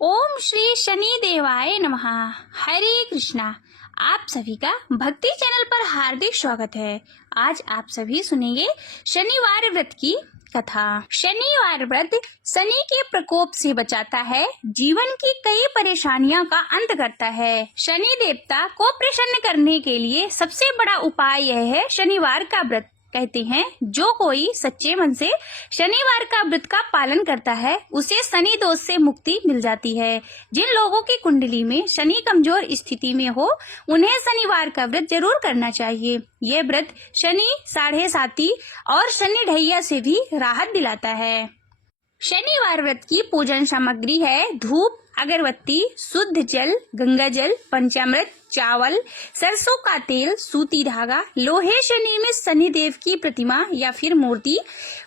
ओम श्री शनि देवाय नमः। हरे कृष्णा। आप सभी का भक्ति चैनल पर हार्दिक स्वागत है। आज आप सभी सुनेंगे शनिवार व्रत की कथा। शनिवार व्रत शनि के प्रकोप से बचाता है, जीवन की कई परेशानियों का अंत करता है। शनि देवता को प्रसन्न करने के लिए सबसे बड़ा उपाय यह है शनिवार का व्रत। कहते हैं जो कोई सच्चे मन से शनिवार का व्रत का पालन करता है उसे शनि दोष से मुक्ति मिल जाती है। जिन लोगों की कुंडली में शनि कमजोर स्थिति में हो उन्हें शनिवार का व्रत जरूर करना चाहिए। यह व्रत शनि साढ़े साती और शनि ढैया से भी राहत दिलाता है। शनिवार व्रत की पूजन सामग्री है धूप, अगरबत्ती, शुद्ध जल, गंगा जल, पंचामृत, चावल, सरसों का तेल, सूती धागा, लोहे शनि में शनिदेव की प्रतिमा या फिर मूर्ति,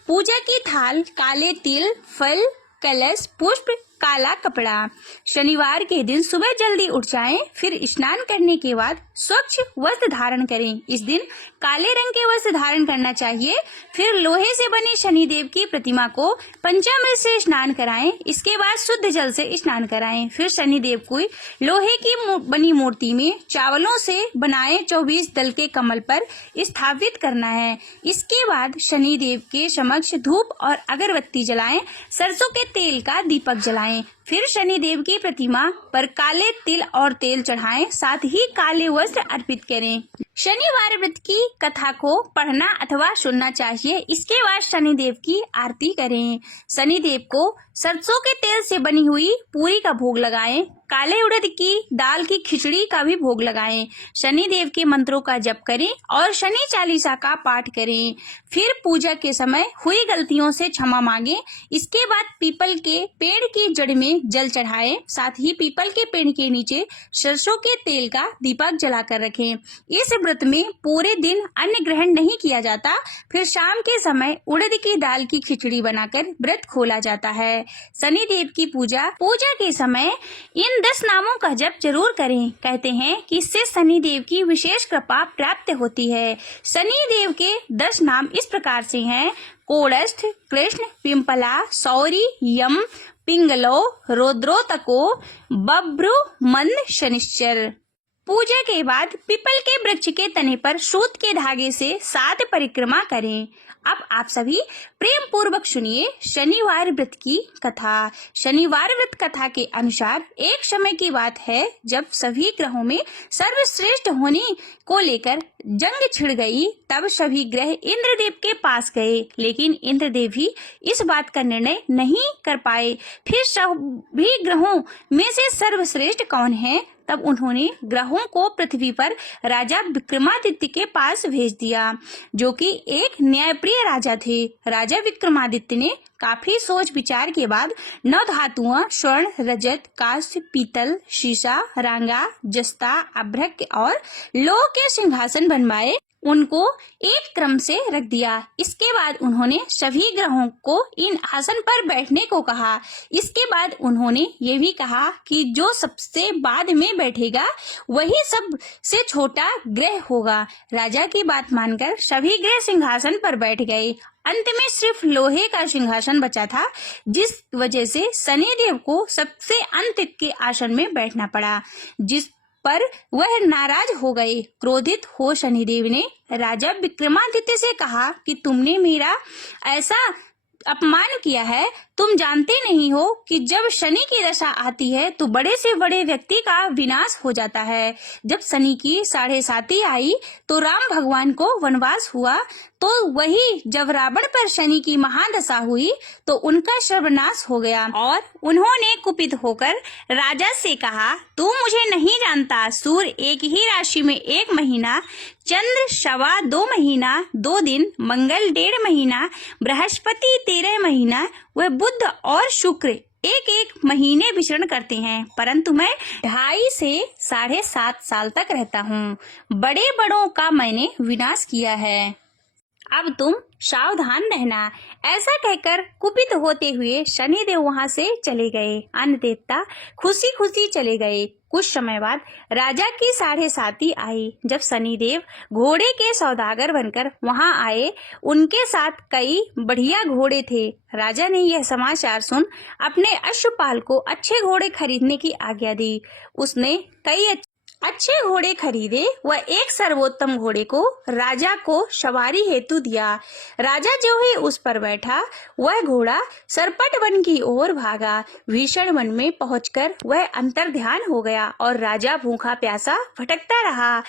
पूजा की थाल, काले तिल, फल, कलश, पुष्प, काला कपड़ा। शनिवार के दिन सुबह जल्दी उठ जाएं, फिर स्नान करने के बाद स्वच्छ वस्त्र धारण करें। इस दिन काले रंग के वस्त्र धारण करना चाहिए। फिर लोहे से बनी शनिदेव की प्रतिमा को पंचामृत से स्नान कराएं। इसके बाद शुद्ध जल से स्नान कराएं। फिर शनिदेव को लोहे की बनी मूर्ति में चावलों से बनाए 24 दल के कमल पर स्थापित करना है। इसके बाद शनिदेव के समक्ष धूप और अगरबत्ती जलाएं, सरसों के तेल का दीपक जलाएं। फिर शनिदेव की प्रतिमा पर काले तिल और तेल चढ़ाएं, साथ ही काले वस्त्र अर्पित करें। शनिवार व्रत की कथा को पढ़ना अथवा सुनना चाहिए। इसके बाद शनिदेव की आरती करें। शनिदेव को सरसों के तेल से बनी हुई पूरी का भोग लगाएं। काले उड़द की दाल की खिचड़ी का भी भोग लगाएं। शनिदेव के मंत्रों का जप करें और शनि चालीसा का पाठ करें। फिर पूजा के समय हुई गलतियों से क्षमा मांगें। इसके बाद पीपल के पेड़ की जड़ में जल चढ़ाएं, साथ ही पीपल के पेड़ के नीचे सरसों के तेल का दीपक जलाकर रखें। इस व्रत में पूरे दिन अन्न ग्रहण नहीं किया जाता। फिर शाम के समय उड़द की दाल की खिचड़ी बनाकर व्रत खोला जाता है। शनिदेव की पूजा के समय इन 10 नामों का जप जरूर करें। कहते हैं कि इससे शनिदेव की विशेष कृपा प्राप्त होती है। शनिदेव के 10 नाम इस प्रकार से हैं: कोड़स्थ, कृष्ण, पिंपला, सौरी, यम, पिंगलो, रुद्रोतको, बभ्रु, मंद, शनिश्चर। पूजा के बाद पीपल के वृक्ष के तने पर सूत के धागे से 7 परिक्रमा करें। अब आप सभी प्रेम पूर्वक सुनिए शनिवार व्रत की कथा। शनिवार व्रत कथा के अनुसार एक समय की बात है जब सभी ग्रहों में सर्वश्रेष्ठ होने को लेकर जंग छिड़ गई। तब सभी ग्रह इंद्रदेव के पास गए, लेकिन इंद्रदेव भी इस बात का निर्णय नहीं कर पाए। फिर सभी ग्रहों में से सर्वश्रेष्ठ कौन है? तब उन्होंने ग्रहों को पृथ्वी पर राजा विक्रमादित्य के पास भेज दिया, जो कि एक न्यायप्रिय राजा थे। राजा विक्रमादित्य ने काफी सोच विचार के बाद 9 धातुओं स्वर्ण, रजत, कांस्य, पीतल, शीशा, रांगा, जस्ता, अभ्रक और लोह के सिंहासन बनवाए। उनको एक क्रम से रख दिया। इसके बाद उन्होंने सभी ग्रहों को इन आसन पर बैठने को कहा। इसके बाद उन्होंने ये भी कहा कि जो सबसे बाद में बैठेगा वही सबसे छोटा ग्रह होगा। राजा की बात मानकर सभी ग्रह सिंहासन पर बैठ गए। अंत में सिर्फ लोहे का सिंहासन बचा था, जिस वजह से शनिदेव को सबसे अंत के आसन में बैठना पड़ा, जिस पर वह नाराज हो गए। क्रोधित हो शनिदेव ने राजा विक्रमादित्य से कहा कि तुमने मेरा ऐसा अपमान किया है। तुम जानते नहीं हो कि जब शनि की दशा आती है तो बड़े से बड़े व्यक्ति का विनाश हो जाता है। जब शनि की साढ़े साती आई तो राम भगवान को वनवास हुआ, तो वही जब रावण पर शनि की महादशा हुई तो उनका सर्वनाश हो गया और उन्होंने कुपित होकर राजा से कहा, तू मुझे नहीं जानता। सूर्य एक ही राशि में 1 महीना, चंद्र 2.25 महीना 2 दिन, मंगल 1.5 महीना, बृहस्पति 13 महीना, वह बुध और शुक्र 1-1 महीने विचरण करते हैं, परंतु मैं 2.5 से 7.5 साल तक रहता हूँ। बड़े बड़ों का मैंने विनाश किया है। अब तुम सावधान रहना। ऐसा कहकर कुपित होते हुए शनिदेव वहां से चले गए। अन्य देवता खुशी खुशी चले गए। कुछ समय बाद राजा की 7:30 आई। जब शनिदेव घोड़े के सौदागर बनकर वहां आए, उनके साथ कई बढ़िया घोड़े थे। राजा ने यह समाचार सुन अपने अश्वपाल को अच्छे घोड़े खरीदने की आज्ञा दी। उसने कई अच्छे घोड़े खरीदे। वह एक सर्वोत्तम घोड़े को राजा को सवारी हेतु दिया। राजा जो ही उस पर बैठा, वह घोड़ा सरपट वन की ओर भागा। भीषण वन में पहुंचकर वह अंतर्ध्यान हो गया और राजा भूखा प्यासा भटकता रहा।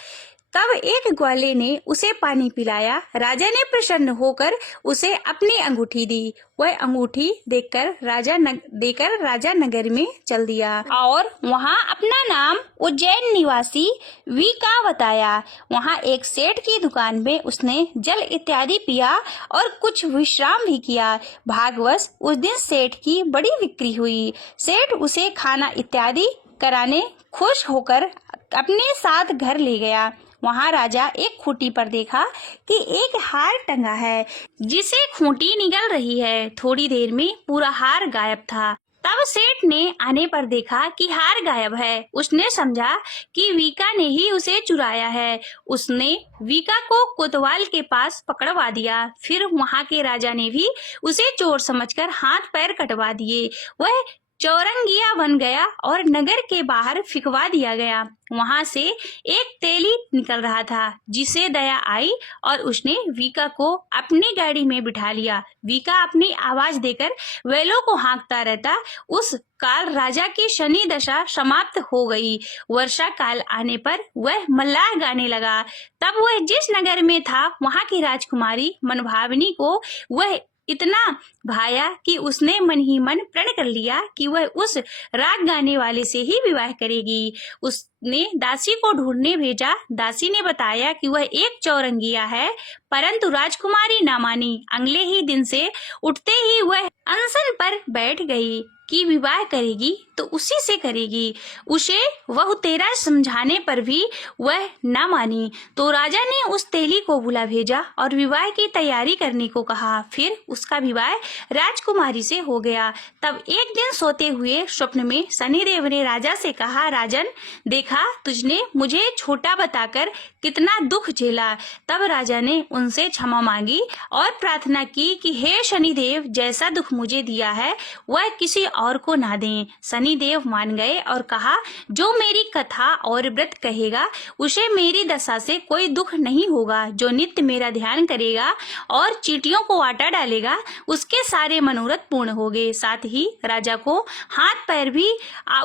तब एक ग्वाले ने उसे पानी पिलाया। राजा ने प्रसन्न होकर उसे अपनी अंगूठी दी। वह अंगूठी देकर राजा नगर में चल दिया और वहां अपना नाम उज्जैन निवासी वीका बताया। वहां एक सेठ की दुकान में उसने जल इत्यादि पिया और कुछ विश्राम भी किया। भाग्यवश उस दिन सेठ की बड़ी बिक्री हुई। सेठ उसे खाना इत्यादि कराने खुश होकर अपने साथ घर ले गया। वहां राजा एक खूंटी पर देखा कि एक हार टंगा है, जिसे खूंटी निगल रही है। थोड़ी देर में पूरा हार गायब था। तब सेठ ने आने पर देखा कि हार गायब है। उसने समझा कि वीका ने ही उसे चुराया है। उसने वीका को कोतवाल के पास पकड़वा दिया। फिर वहां के राजा ने भी उसे चोर समझकर हाथ पैर कटवा दिए। वह चौरंगिया बन गया और नगर के बाहर फिकवा दिया गया। वहां से एक तेली निकल रहा था, जिसे दया आई और उसने वीका को अपनी गाड़ी में बिठा लिया। वीका अपनी आवाज देकर बैलों को हाँकता रहता। उस काल राजा की शनि दशा समाप्त हो गई। वर्षा काल आने पर वह मल्लाह गाने लगा। तब वह जिस नगर में था, वहां की राजकुमारी मनभावनी को वह इतना भाया कि उसने मन ही मन प्रण कर लिया कि वह उस राग गाने वाले से ही विवाह करेगी। उसने दासी को ढूंढने भेजा। दासी ने बताया कि वह एक चौरंगिया है, परंतु राजकुमारी ना मानी। अगले ही दिन से उठते ही वह अनशन पर बैठ गई कि विवाह करेगी तो उसी से करेगी। उसे वह तेरा समझाने पर भी वह न मानी। तो राजा ने उस तेली को बुला भेजा और विवाह की तैयारी करने को कहा। फिर उसका विवाह राजकुमारी से हो गया। तब एक दिन सोते हुए स्वप्न में शनिदेव ने राजा से कहा, राजन, देखा तुझने मुझे छोटा बताकर कितना दुख झेला। तब राजा ने उनसे क्षमा मांगी और प्रार्थना की कि हे शनिदेव, जैसा दुख मुझे दिया है वह किसी और को ना दें। शनिदेव मान गए और कहा, जो मेरी कथा और व्रत कहेगा उसे मेरी दशा से कोई दुख नहीं होगा। जो नित्य मेरा ध्यान करेगा और चींटियों को आटा डालेगा, उसके सारे मनोरथ पूर्ण होंगे। साथ ही राजा को हाथ पैर भी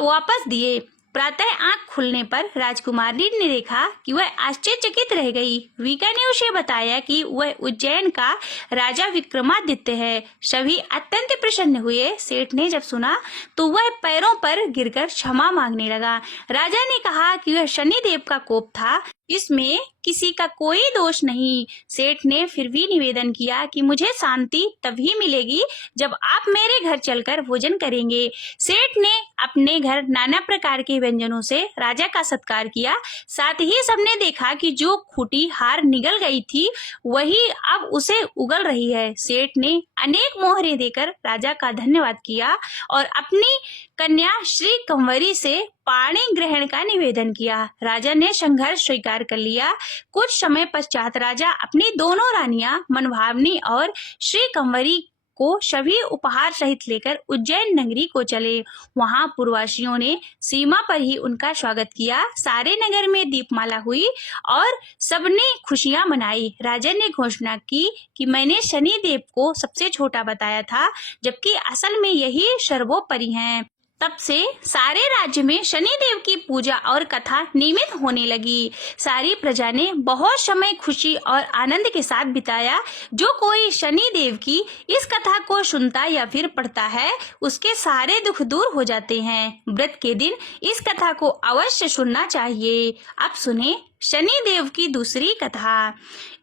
वापस दिए। प्रातः आंख खुलने पर राजकुमारी ने देखा कि वह आश्चर्यचकित रह गई। वीका ने उसे बताया कि वह उज्जैन का राजा विक्रमादित्य है। सभी अत्यंत प्रसन्न हुए। सेठ ने जब सुना तो वह पैरों पर गिरकर क्षमा मांगने लगा। राजा ने कहा कि वह शनिदेव का कोप था, इसमें किसी का कोई दोष नहीं। सेठ ने फिर भी निवेदन किया कि मुझे शांति तभी मिलेगी जब आप मेरे घर चलकर भोजन करेंगे। सेठ ने अपने घर नाना प्रकार के व्यंजनों से राजा का सत्कार किया। साथ ही सबने देखा कि जो खूंटी हार निगल गई थी, वही अब उसे उगल रही है। सेठ ने अनेक मोहरे देकर राजा का धन्यवाद किया और अपनी कन्या श्री कंवरी से पाणी ग्रहण का निवेदन किया। राजा ने संघर्ष स्वीकार कर लिया। कुछ समय पश्चात राजा अपनी दोनों रानियां मनभावनी और श्री कंवरी को सभी उपहार सहित लेकर उज्जैन नगरी को चले। वहां पूर्ववासियों ने सीमा पर ही उनका स्वागत किया। सारे नगर में दीपमाला हुई और सबने खुशियां मनाई। राजा ने घोषणा की कि मैंने शनिदेव को सबसे छोटा बताया था, जबकि असल में यही सर्वोपरि हैं। तब से सारे राज्य में शनिदेव की पूजा और कथा नियमित होने लगी। सारी प्रजा ने बहुत समय खुशी और आनंद के साथ बिताया। जो कोई शनिदेव की इस कथा को सुनता या फिर पढ़ता है, उसके सारे दुख दूर हो जाते हैं। व्रत के दिन इस कथा को अवश्य सुनना चाहिए। अब सुने शनिदेव की दूसरी कथा।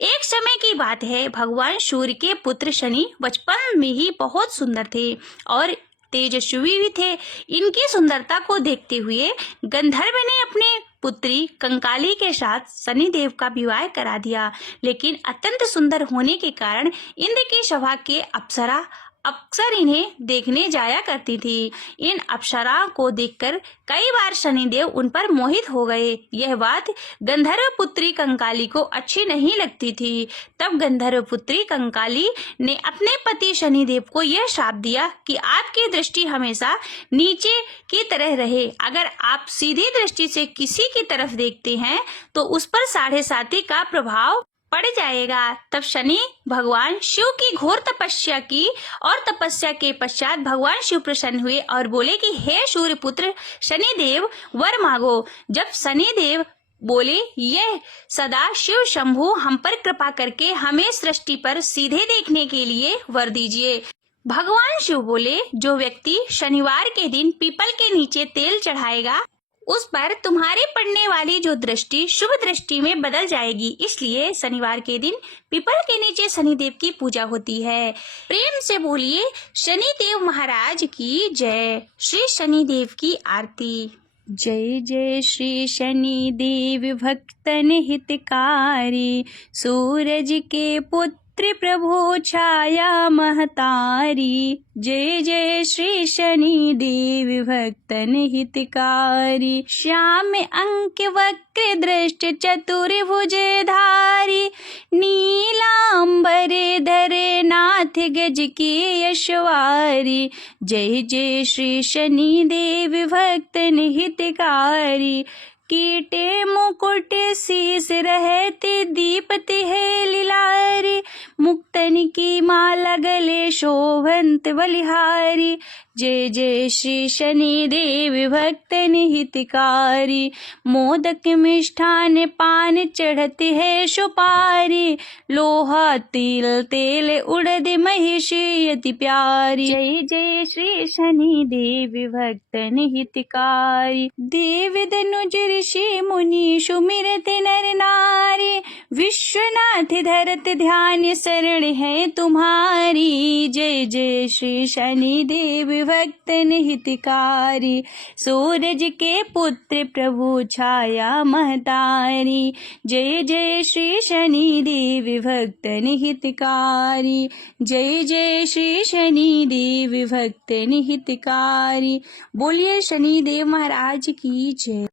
एक समय की बात है, भगवान सूर्य के पुत्र शनि बचपन में ही बहुत सुंदर थे और तेजस्वी भी थे। इनकी सुंदरता को देखते हुए गंधर्व ने अपने पुत्री कंकाली के साथ शनिदेव का विवाह करा दिया। लेकिन अत्यंत सुंदर होने के कारण इंद्र की सभा के अप्सरा अक्सर इन्हें देखने जाया करती थी। इन अप्सराओं को देखकर कई बार शनिदेव उन पर मोहित हो गए। यह बात गंधर्व पुत्री कंकाली को अच्छी नहीं लगती थी। तब गंधर्व पुत्री कंकाली ने अपने पति शनिदेव को यह शाप दिया कि आपकी दृष्टि हमेशा नीचे की तरह रहे। अगर आप सीधी दृष्टि से किसी की तरफ देखते हैं तो उस पर 7.5 का प्रभाव पड़ जाएगा। तब शनि भगवान शिव की घोर तपस्या की और तपस्या के पश्चात भगवान शिव प्रसन्न हुए और बोले कि हे सूर्यपुत्र शनिदेव, वर मांगो। जब शनिदेव बोले, यह सदा शिव शंभु हम पर कृपा करके हमें सृष्टि पर सीधे देखने के लिए वर दीजिए। भगवान शिव बोले, जो व्यक्ति शनिवार के दिन पीपल के नीचे तेल चढ़ाएगा उस पर तुम्हारे पड़ने वाली जो दृष्टि शुभ दृष्टि में बदल जाएगी। इसलिए शनिवार के दिन पीपल के नीचे शनिदेव की पूजा होती है। प्रेम से बोलिए शनिदेव महाराज की जय। श्री शनिदेव की आरती। जय जय श्री शनिदेव भक्तन हितकारी, सूरज के पुत्र प्रभु छाया महतारी। जय जय श्री शनिदेव भक्तन हितकारी, श्याम अंक वक्र दृष्ट चतुर्भुजधारी, नीलांबर धरे नाथ गज की यशवारी। जय जय श्री शनिदेव भक्तन हितकारी, कीटे मुकुट शीस रहते दीपति है लीलारी, मुक्तन की माला गले शोभंत बलिहारी। जय जय श्री शनिदेव भक्तन हितकारी, मोदक मिष्ठान पान चढ़ते है सुपारी, लोहा तिल तेल उड़द महिषी अति प्यारी। जय जय श्री शनिदेव भक्तन हितकारी, देव धनुज ऋषि मुनि सुमिरत नर नारी, विश्वनाथ धरत ध्यान शरण है तुम्हारी। जय जय श्री शनिदेव भक्तन हितकारी, सूरज के पुत्र प्रभु छाया महतारी। जय जय श्री शनिदेव भक्तन हितकारी, जय जय श्री शनिदेव भक्तन हितकारी। बोलिए शनिदेव महाराज की जय।